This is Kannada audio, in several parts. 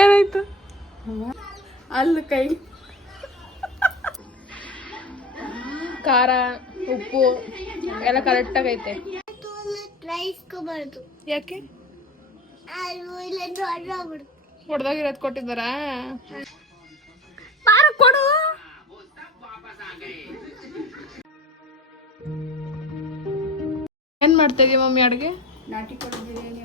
ಏನಾಯ್ತು? ಅಲ್ಲಿ ಕೈ. ಖಾರ ಉಪ್ಪು ಎಲ್ಲ ಕರೆಕ್ಟಾಗಿ ಐತೆ. ಯಾಕೆ? ಹೊಡೆದಾಗಿರೋದು ಕೊಟ್ಟಿದ್ದಾರಾ? ಕೊಡು. ಏನ್ ಮಾಡ್ತಾ ಇದೀವಿ ಮಮ್ಮಿ ಅಡುಗೆ? ನಾಟಿ ಕೋಳಿ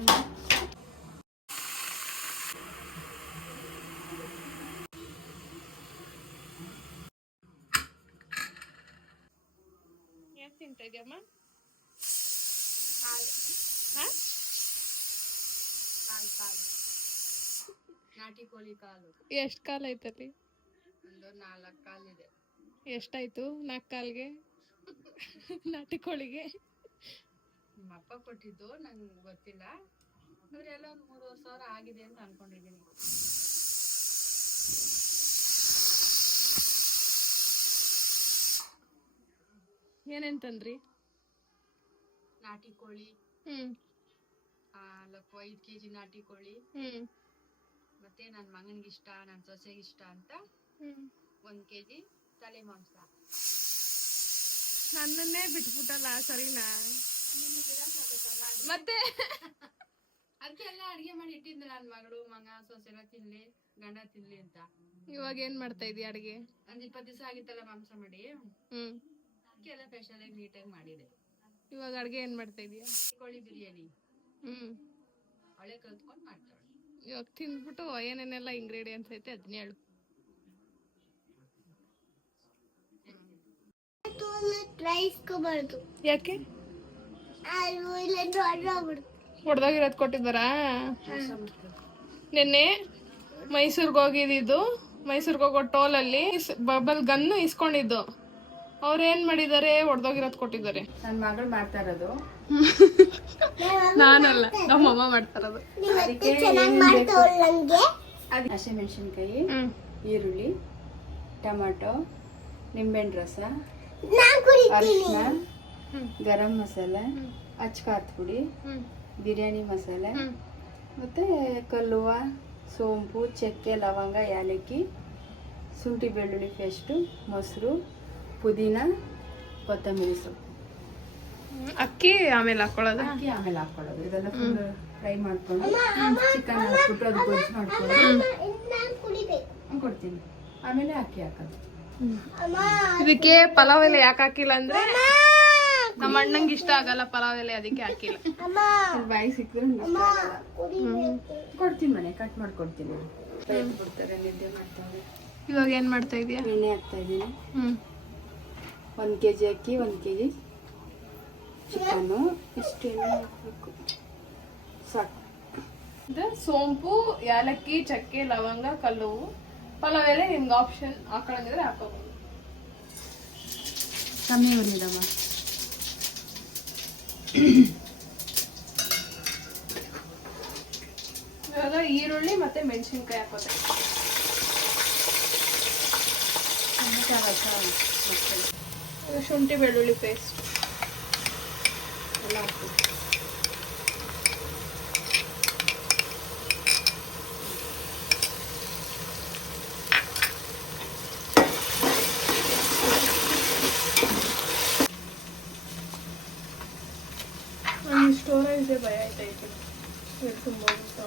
ತಿಂತಾ ಇದೆಯಮ್ಮ ನಾಟಿ ಕೋಳಿ ಕಾಲು. ಎಷ್ಟು ಕಾಲ ಐತಲ್ಲಿ? ಒಂದು ನಾಲ್ಕು ಕಾಲಿದೆ ಎಷ್ಟಾಯ್ತು ನಾಲ್ಕು ಕಾಲ್ಗೆ? ನಾಟಿ ಕೋಳಿಗೆ? ನಿಮ್ಮ ಅಪ್ಪ ಕೊಟ್ಟಿದ್ದು ನಂಗೆ ಗೊತ್ತಿಲ್ಲ. ಅವರೆಲ್ಲ ಒಂದು ಮೂರುವರೆ ಸಾವಿರ ಆಗಿದೆ ಅಂತ ಅನ್ಕೊಂಡಿದ್ದೀನಿ. ಏನೇನ್ ತಂದ್ರಿ ನಾಟಿ ಕೋಳಿ. ಹ್ಮ್. ಆ, ಲಕ್ ಕೆ ಜಿ ನಾಟಿ ಕೋಳಿ. ಹ್ಮ್. ಮತ್ತೆ ನನ್ ಮಗನಿಗೆ ಇಷ್ಟ ನನ್ ಸೊಸೆಗೆ ಇಷ್ಟ ಅಂತ ಹ್ಮ್. ಒಂದ್ ಕೆಜಿ ತಲೆ ಮಾಂಸ. ನನ್ನನ್ನೇ ಬಿಟ್ಬಿಟ್ಟಲ್ಲ ಸರಿನಾ? ಮತ್ತೆ? ಅದಕ್ಕೆಲ್ಲ ಅಡ್ಗೆ ಮಾಡಿ ಇಟ್ಟಿದ್ದೆ ನನ್ ಮಗಳು ಮಗ ಸೊಸೆಲ್ಲ ತಿನ್ಲಿ ಗಂಡ ತಿನ್ಲಿ ಅಂತ. ಇವಾಗ ಏನ್ ಮಾಡ್ತಾ ಇದೀಯ ಅಡ್ಗೆ? ಒಂದ್ ಇಪ್ಪತ್ ದಿವಸ ಆಗಿತ್ತಲ್ಲ ಮಾಂಸ ಮಾಡಿ. ಹ್ಮ್. ಅದಕ್ಕೆಲ್ಲ ಸ್ಪೆಷಲ್ ಆಗಿ ನೀಟಾಗಿ ಮಾಡಿದೆ. ಇವಾಗ ಅಡ್ಗೆ ಏನ್ ಮಾಡ್ತಾ ಇದೀಯ? ಕೋಳಿ ಬಿರಿಯಾನಿ. ಹ್ಮ್. ಹಳೆ ಕಲ್ತ್ಕೊಂಡು ಮಾಡ್ತಾಳೆ ಇವಾಗ ತಿಂದ್ಬಿಟ್ಟು ಏನೇನೆಲ್ಲ ಇಂಗ್ರೀಡಿಯೆಂಟ್ಸ್ ಐತೆ ಅದನ್ನ ಹೇಳು. ರೈಸ್ಕೋಬಾರ್ದು ಯಾಕೆ? ಹೊಡೆದಾಗಿರೋದು ಕೊಟ್ಟಿದ್ದಾರಾ? ನಿನ್ನೆ ಮೈಸೂರ್ಗೆ ಹೋಗಿದ್ದು ಮೈಸೂರ್ಗೆ ಹೋಗೋ ಟೋಲಲ್ಲಿ ಬಬಲ್ ಗನ್ನು ಇಸ್ಕೊಂಡಿದ್ದು. ಅವ್ರು ಏನ್ ಮಾಡಿದ್ದಾರೆ? ಒಡ್ದೋಗಿರೋದ್ ಕೊಟ್ಟಿದ್ದಾರೆ. ನನ್ನ ಮಗಳು ಮಾಡ್ತಾ ಇರೋದು. ನಾನಲ್ಲ ನಮ್ಮಮ್ಮ ಮಾಡ್ತಾ ಇರೋದು. ಅದಕ್ಕೆ ಹಸಿಮೆಣಸಿನ್ಕಾಯಿ ಈರುಳ್ಳಿ ಟೊಮಾಟೊ ನಿಂಬೆಹಣ್ಣು ರಸ ಅರಿಶಿನ ಗರಂ ಮಸಾಲೆ ಅಚ್ಕಾತ್ ಪುಡಿ ಬಿರಿಯಾನಿ ಮಸಾಲೆ ಮತ್ತು ಕಲ್ಲುವ ಸೋಂಪು ಚಕ್ಕೆ ಲವಂಗ ಏಲಕ್ಕಿ ಶುಂಠಿ ಬೆಳ್ಳುಳ್ಳಿ ಪೇಸ್ಟು ಮೊಸರು ಪುದೀನ ಕೊತ್ತಂಬರಿ ಸೊಪ್ಪು. ಅಕ್ಕಿ ಆಮೇಲೆ ಹಾಕೊಳ್ಳೋದು? ಅಕ್ಕಿ ಆಮೇಲೆ ಹಾಕೊಳ್ಳೋದು. ಇದೆಲ್ಲ ಫುಲ್ ಫ್ರೈ ಮಾಡ್ಕೊಂಡು ಚಿಕನ್ ಹಾಕ್ಬಿಟ್ಟು ಅದು ಗೊಜ್ಜು ಮಾಡ್ಕೊಂಡು ನಾನ್ ಕುಡಿಬೇಕು ಹಂಗ್ ಕೊಡ್ತೀನಿ. ಆಮೇಲೆ ಅಕ್ಕಿ ಹಾಕೋದು. ಅಮ್ಮ ಇದಕ್ಕೆ ಪಲಾವ್ ಎಲೆ ಯಾಕೆ ಹಾಕಿಲ್ಲ ಅಂದ್ರೆ ನಮ್ಮ ಅಣ್ಣಂಗೆ ಇಷ್ಟ ಆಗಲ್ಲ ಪಲಾವ್ ಎಲೆ ಅದಕ್ಕೆ ಹಾಕಿಲ್ಲ. ಅಮ್ಮ. ಬಾಯಿ ಸಿಕ್ಕಿದ್ರೆ ಕೊಡ್ತೀನಿ ಮನೆ ಕಟ್ ಮಾಡ್ಕೊಡ್ತೀನಿ. ಬಿಡ್ತಾರೆ ನಿದ್ದೆ ಮಾಡ್ತಾರೆ ಇವಾಗ ಏನ್ ಮಾಡ್ತಾ ಇದೀಯ? ಎಣ್ಣೆ ಹಾಕ್ತಾ ಇದ್ದೀನಿ. ಹ್ಮ್. ಒಂದು ಕೆ ಜಿ ಅಕ್ಕಿ ಒಂದು ಕೆ ಜಿ ಚಿಕನ್ನು. ಇಷ್ಟೇನು ಹಾಕಬೇಕು. ಸಾಕು. ಇದು ಸೋಂಪು ಏಲಕ್ಕಿ ಚಕ್ಕೆ ಲವಂಗ ಕಲ್ಲು ಪಲಾವ್ ಎಲೆ ನಿಮ್ಗೆ ಆಪ್ಷನ್ ಹಾಕೊಳಂಗಿದ್ರೆ ಹಾಕೋಬೋದು ಕಮ್ಮಿ ಉರಿದಮ್ಮ ಇವಾಗ ಈರುಳ್ಳಿ ಮತ್ತೆ ಮೆಣಸಿನ್ಕಾಯಿ ಹಾಕೋತಾರೆ ಇದು ಶುಂಠಿ ಬೆಳ್ಳುಳ್ಳಿ ಪೇಸ್ಟ್ ಎಲ್ಲ ಹಾಕ್ಬೇಕು ನನಗೆ ಸ್ಟೋರೇಜ್ ಭಯ ಆಯ್ತೈತೆ ಇದು ತುಂಬ ಉಂಟು.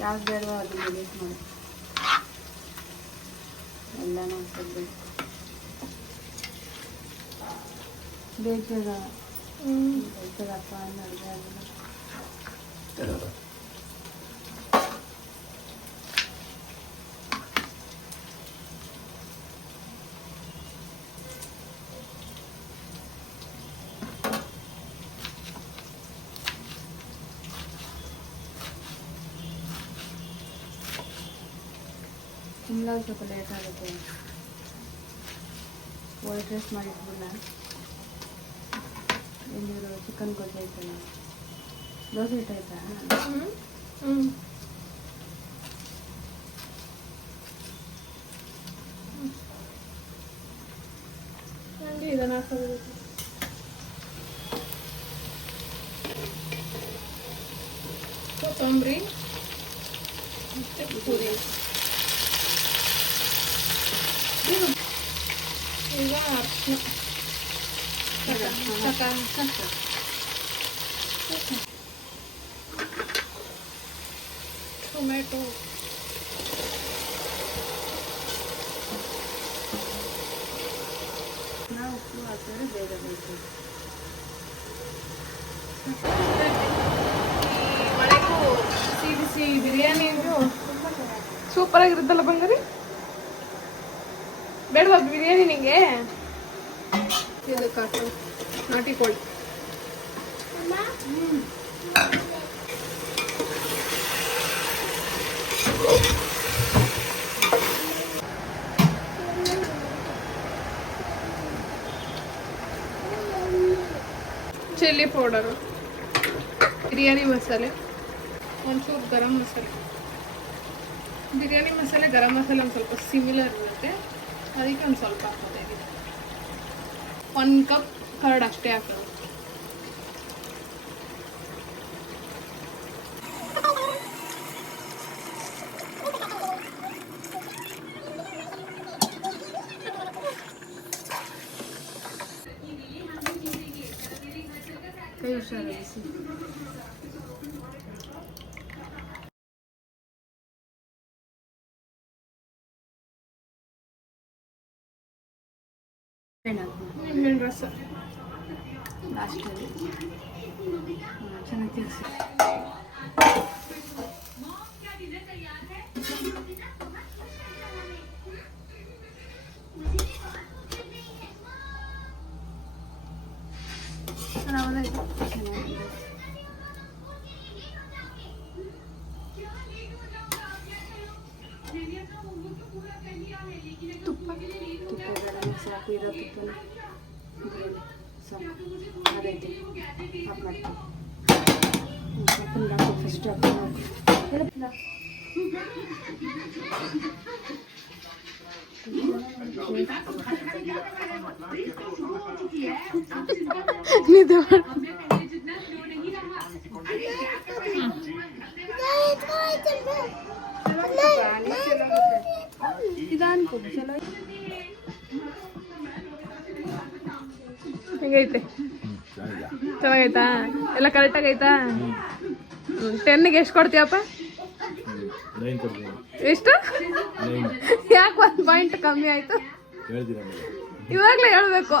ಯಾವ್ದು ಬೇಡವೋ ಅದು ಡಿಲೀಟ್ ಮಾಡಿ ಎಲ್ಲ ನೋಡ್ಕೊಳ್ಬೇಕು ಬೇಗ ಬೇಗ ಹ್ಮ್ ಬೇಕದಪ್ಪ ಅನ್ನೋ ಅಡುಗೆ ಆಗಿಲ್ಲ ಇಲ್ಲ ಸ್ವಲ್ಪ ಲೇಟ್ ಆಗುತ್ತೆ ವೈಟ್ ರೈಸ್ ಮಾಡಿಟ್ಬಿಡಲ್ಲ ಎಲ್ಲಿರೋ ಚಿಕನ್ ಗೊಜ್ಜು ಐತಲ್ಲ? ದೋಸೆ ಹಿಟ್ಟು ಆಯ್ತಾ? ಹ್ಮ್. ಹ್ಮ್. ನಂಗೆ ಇದನ್ನ ಹಾಕೋದು ಕೊತ್ತಂಬರಿ, ಮತ್ತೆ ಪುರಿ. ಈಗ ಅರ್ಶಿನ ಸಾಕಾ? ಟೊಮೆಟೊ ನಾವು ಉಪ್ಪು ಹಾಕಿದ್ರೆ ಬೇಗ ಬೇಕು ಮಳೆಗೂ ಬಿಸಿ ಬಿಸಿ ಬಿರಿಯಾನಿ ಸೂಪರ್ ಆಗಿರುತ್ತಲ್ಲ ಬಂಗಾರಿ? ಬೇಡವಾ ಬಿರಿಯಾನಿ ನಿಂಗೆ? ಇದಕ್ಕೆ ಹಾಕು. ನಾಟಿ ಕೋಳಿ ಚಿಲ್ಲಿ ಪೌಡರು ಬಿರಿಯಾನಿ ಮಸಾಲೆ ಒಂಚೂರು ಗರಂ ಮಸಾಲೆ ಬಿರಿಯಾನಿ ಮಸಾಲೆ ಗರಂ ಮಸಾಲೆ ಒಂದು ಸ್ವಲ್ಪ ಸಿಮಿಲರ್ ಇರುತ್ತೆ. ಅದಕ್ಕೆ ಒಂದು ಸ್ವಲ್ಪ ಹಾಕೋದಾಗಿದೆ ಒಂದು ಕಪ್ ಕರ್ಡ್ ಅಷ್ಟೇ ಹಾಕೋದು ಕೈ ಹುಷಾರಾಗಿಸಿ ನಿಂಬೆಹಣ್ಣು ರಸ ಲಾಸ್ಟಲ್ಲಿ ಚೆನ್ನಾಗಿ আপনারা তখন নিতে পারব ಹೆಂಗೈತೆ? ಚೆನ್ನಾಗೈತಾ? ಎಲ್ಲ ಕರೆಕ್ಟಾಗಿ ಐತಾ ಟೆನ್ನಿಗೆ ಎಷ್ಟು ಕೊಡ್ತೀಯಪ್ಪ? ಎಷ್ಟು? ಯಾಕೆ ಒಂದು ಪಾಯಿಂಟ್ ಕಮ್ಮಿ ಆಯ್ತು? ಇವಾಗ್ಲೇ ಹೇಳ್ಬೇಕು.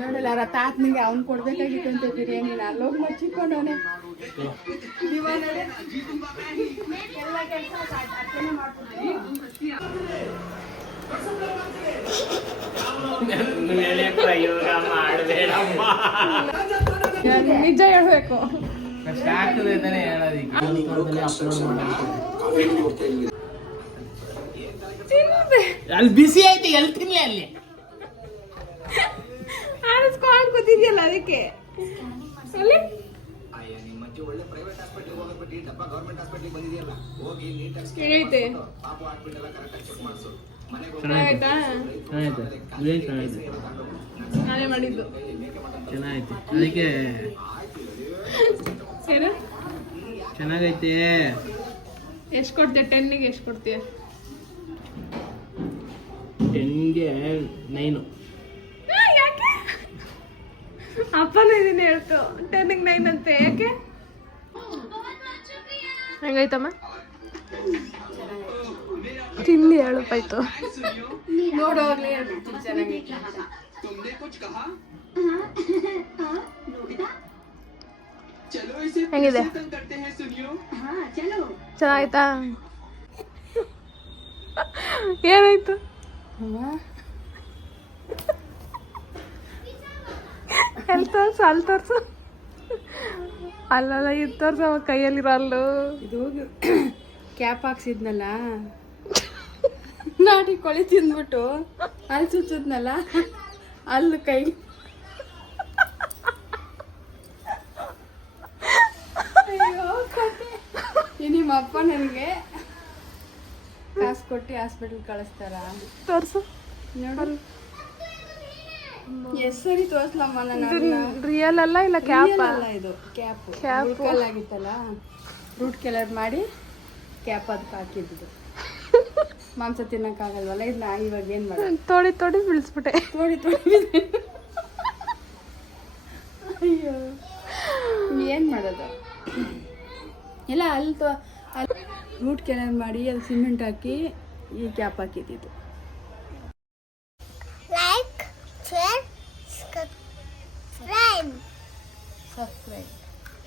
ನೋಡಲ್ಲ ತಾತನಿಗೆ ಅವ್ನು ಕೊಡ್ಬೇಕಾಗಿತ್ತು ಅಂತ ಬಿರಿಯಾನಿ. ಅಲ್ಲಿ ಹೋಗಿ ಮಚ್ಚಿಕೊಂಡವನೆ ಪ್ರಯೋಗ ಮಾಡಬೇಡಮ್ಮ ನಿಜ ಹೇಳ್ಬೇಕು. ಕಷ್ಟ ಆಗ್ತದೆ ಅಂತಾನೆ ಹೇಳೋದಕ್ಕೆ ಅಲ್ಲಿ ಬಿಸಿ ಐತೆ ಎಲ್ಲಿ ತಿನ್ಲಿ ಅಲ್ಲಿ? ಆಡಿಸ್ಕೊಂಡು ಕೂತಿದ್ಯಲ್ಲ ಅದಕ್ಕೆ? ಅಲ್ಲಿ? ಹೇಗೈತೆ ಚೆನ್ನಾಗೈತಾ. ಚೆನ್ನಾಗೈತೆ. ಬಿರಿಯಾನಿ ಚೆನ್ನಾಗೈತೆ. ನಾನೇ ಮಾಡಿದ್ದು. ಚೆನ್ನಾಗೈತೆ. ಅದಕ್ಕೆ ಏನು ಚೆನ್ನಾಗೈತೆ. ಎಷ್ಟು ಕೊಡ್ತೀಯ? ಟೆನ್ನಿಗೆ ಎಷ್ಟು ಕೊಡ್ತೀಯ? ಟೆನ್ಗೆ ನೈನು ಅಪ್ಪನ ಯಾಕೆ? ಅಪ್ಪನೂ ಇದನ್ನ ಹೇಳ್ತು. ಟೆನ್ನಿಗೆ ನೈನ್ ಅಂತೆ. ಯಾಕೆ? ಹೆಂಗೈತಮ್ಮ ತಿಂದು ಹೇಳಪ್ಪಾಯ್ತು ನೋಡೋಗ್ಲಿ ಹೆಂಗಿದೆ? ಚೆನ್ನಾಯ್ತಾ ಏನಾಯ್ತು? ಎಲ್ಲಿ ತೋರ್ಸು ಅಲ್ಲಿ ತೋರ್ಸು. ಅಲ್ಲಲ್ಲ ಇದು ಕೈಯಲ್ಲಿ ಅವ ಕೈಯಲ್ಲಿರೋ ಅಲ್ಲು ಇದು ಕ್ಯಾಪ್ ಹಾಕ್ಸಿದ್ನಲ್ಲ? ನಾಟಿ ಕೊಳಿ ತಿಂದ್ಬಿಟ್ಟು ಅಲ್ಲಿ ಚುಚ್ಚಿದ್ನಲ್ಲ ಅಲ್ಲಿ ಕೈ. ನಿಮ್ಮ ಅಪ್ಪ ನನಗೆ ಕಾಸು ಕೊಟ್ಟು ಹಾಸ್ಪಿಟಲ್ ಕಳಿಸ್ತಾರ? ತೋರ್ಸು. ನೋಡು. ಎಷ್ಟ್ ಸರಿ ತೋರ್ಸ್ಲಮ್ಮ ನಾನು. ರಿಯಲ್ ಅಲ್ಲ ಇಲ್ಲ ಕ್ಯಾಪ್ ಅಲ್ಲ ಇದು ಕ್ಯಾಪ್ ಕ್ಯಾಪ್ ಆಗಿತ್ತಲ್ಲ? ರೂಟ್ ಕಲರ್ ಮಾಡಿ ಕ್ಯಾಪ್ ಅದಕ್ಕೆ ಹಾಕಿದ್ದು. ಮಾಂಸ ತಿನ್ನಕ್ಕಾಗಲ್ವಲ್ಲ? ನಾ ಇವಾಗ ಏನು ಮಾಡೋದು ತೋಡಿ ತೋಡಿ ಬೀಳಿಸ್ಬಿಟ್ಟೆ. ತೋಡಿ ತೋಡಿ ಅಯ್ಯೋ. ಏನು ಮಾಡೋದು? ಇಲ್ಲ ಅಲ್ಲಿ ತೋ ಅಲ್ಲಿ ರೂಟ್ ಕಲರ್ ಮಾಡಿ ಅಲ್ಲಿ ಸಿಮೆಂಟ್ ಹಾಕಿ ಈ ಕ್ಯಾಪ್ ಹಾಕಿದ್ದು